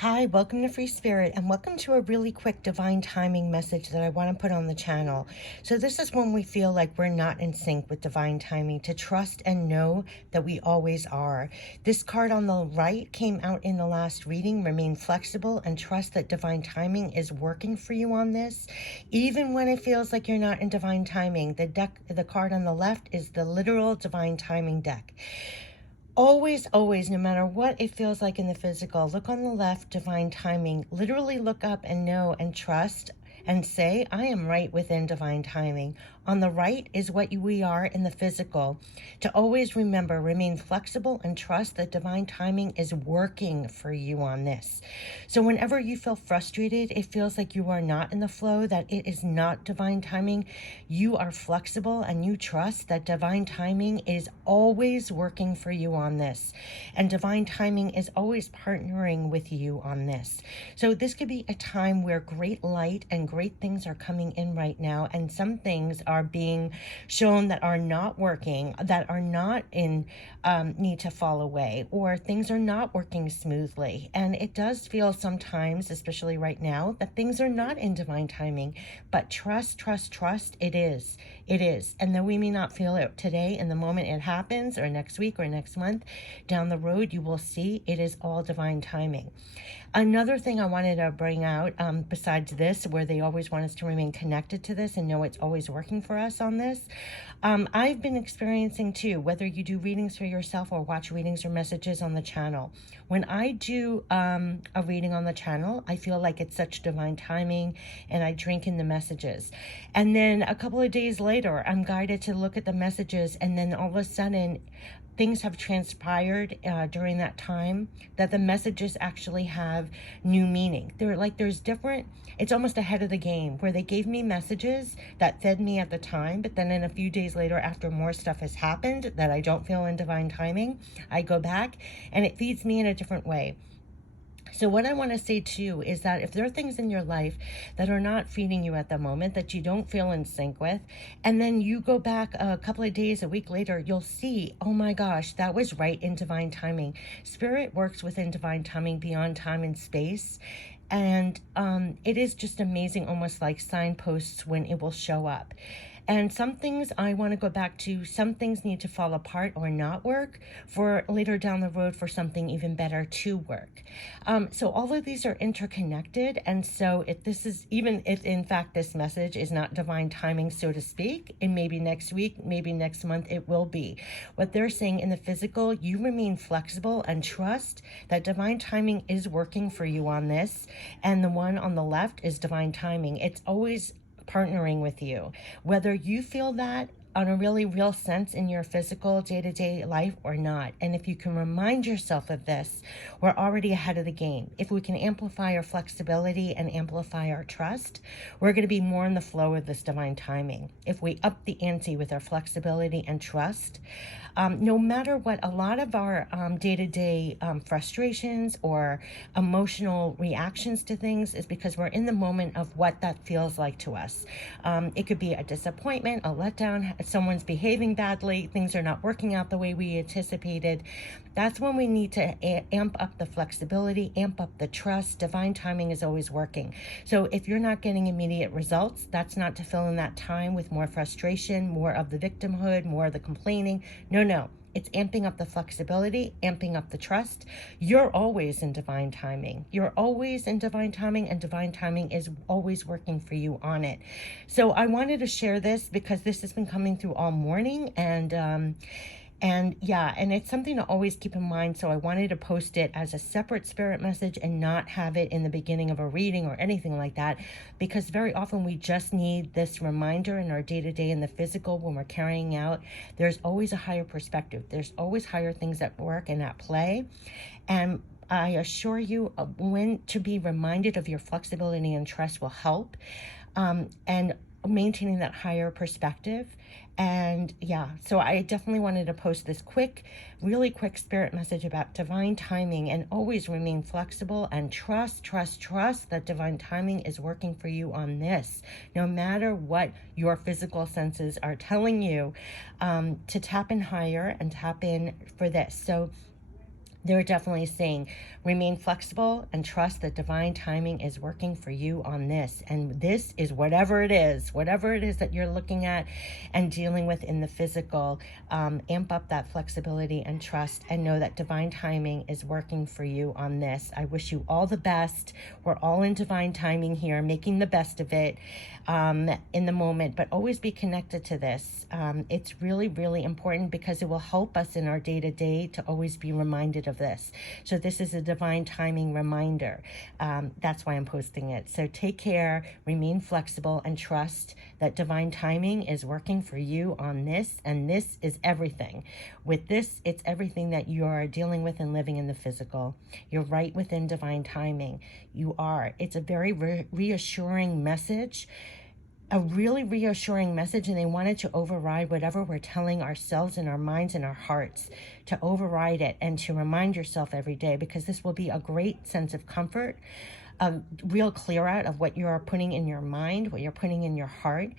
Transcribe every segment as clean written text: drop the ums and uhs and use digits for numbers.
Hi, welcome to Free Spirit, and welcome to a really quick divine timing message that I want to put on the channel. So this is when we feel like we're not in sync with divine timing, to trust and know that we always are. This card on the right came out in the last reading. Remain flexible and trust that divine timing is working for you on this. Even when it feels like you're not in divine timing, the card on the left is the literal divine timing deck. Always, always, no matter what it feels like in the physical, look on the left, divine timing. Literally look up and know and trust and say, I am right within divine timing. On the right is what we are in the physical. To always remember, remain flexible and trust that divine timing is working for you on this. So whenever you feel frustrated, it feels like you are not in the flow, that it is not divine timing, you are flexible and you trust that divine timing is always working for you on this. And divine timing is always partnering with you on this. So this could be a time where great light and great things are coming in right now, and some things are being shown that are not working, that are not in need to fall away, or things are not working smoothly. And it does feel sometimes, especially right now, that things are not in divine timing. But trust, trust, trust, it is. It is. And though we may not feel it today in the moment it happens, or next week or next month, down the road, you will see it is all divine timing. Another thing I wanted to bring out, besides this, where they always want us to remain connected to this and know it's always working for us on this, I've been experiencing too, whether you do readings for yourself or watch readings or messages on the channel. When I do a reading on the channel, I feel like it's such divine timing, and I drink in the messages. And then a couple of days later, I'm guided to look at the messages, and then all of a sudden, things have transpired during that time that the messages actually have new meaning. There's different, it's almost ahead of the game, where they gave me messages that fed me at the time, but then in a few days later, after more stuff has happened that I don't feel in divine timing, I go back and it feeds me in a different way. So what I want to say too is that if there are things in your life that are not feeding you at the moment, that you don't feel in sync with, and then you go back a couple of days, a week later, you'll see, oh my gosh, that was right in divine timing. Spirit works within divine timing beyond time and space. And it is just amazing, almost like signposts when it will show up. And some things I want to go back to, some things need to fall apart or not work for later down the road for something even better to work. So all of these are interconnected. And so even if in fact this message is not divine timing, so to speak, and maybe next week, maybe next month, it will be. What they're saying in the physical, you remain flexible and trust that divine timing is working for you on this. And the one on the left is divine timing. It's always partnering with you, whether you feel that on a really real sense in your physical day-to-day life or not. And if you can remind yourself of this, we're already ahead of the game. If we can amplify our flexibility and amplify our trust, we're going to be more in the flow of this divine timing. If we up the ante with our flexibility and trust, no matter what, a lot of our day-to-day frustrations or emotional reactions to things is because we're in the moment of what that feels like to us. It could be a disappointment, a letdown, someone's behaving badly, things are not working out the way we anticipated. That's when we need to amp up the flexibility, amp up the trust. Divine timing is always working. So if you're not getting immediate results, that's not to fill in that time with more frustration, more of the victimhood, more of the complaining. No. It's amping up the flexibility, amping up the trust. You're always in divine timing. You're always in divine timing, and divine timing is always working for you on it. So I wanted to share this because this has been coming through all morning, and it's something to always keep in mind. So I wanted to post it as a separate spirit message and not have it in the beginning of a reading or anything like that, because very often we just need this reminder in our day-to-day in the physical when we're carrying out. There's always a higher perspective. There's always higher things at work and at play. And I assure you, when to be reminded of your flexibility and trust will help. And maintaining that higher perspective. And so I definitely wanted to post this really quick spirit message about divine timing, and always remain flexible and trust that divine timing is working for you on this, no matter what your physical senses are telling you, to tap in higher and tap in for this. So They're definitely saying remain flexible and trust that divine timing is working for you on this. And this is whatever it is that you're looking at and dealing with in the physical. Amp up that flexibility and trust and know that divine timing is working for you on this. I wish you all the best. We're all in divine timing here, making the best of it in the moment, but always be connected to this. It's really, really important because it will help us in our day-to-day to always be reminded of this. So this is a divine timing reminder. That's why I'm posting it. So take care, remain flexible, and trust that divine timing is working for you on this. And this is everything. With this, it's everything that you are dealing with and living in the physical. You're right within divine timing. You are. It's a very reassuring message. A really reassuring message, and they wanted to override whatever we're telling ourselves in our minds and our hearts, to override it and to remind yourself every day, because this will be a great sense of comfort, a real clear out of what you are putting in your mind, what you're putting in your heart.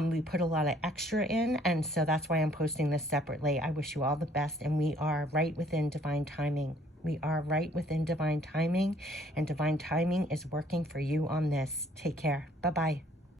We put a lot of extra in, and so that's why I'm posting this separately. I wish you all the best, and we are right within divine timing. We are right within divine timing, and divine timing is working for you on this. Take care. Bye-bye.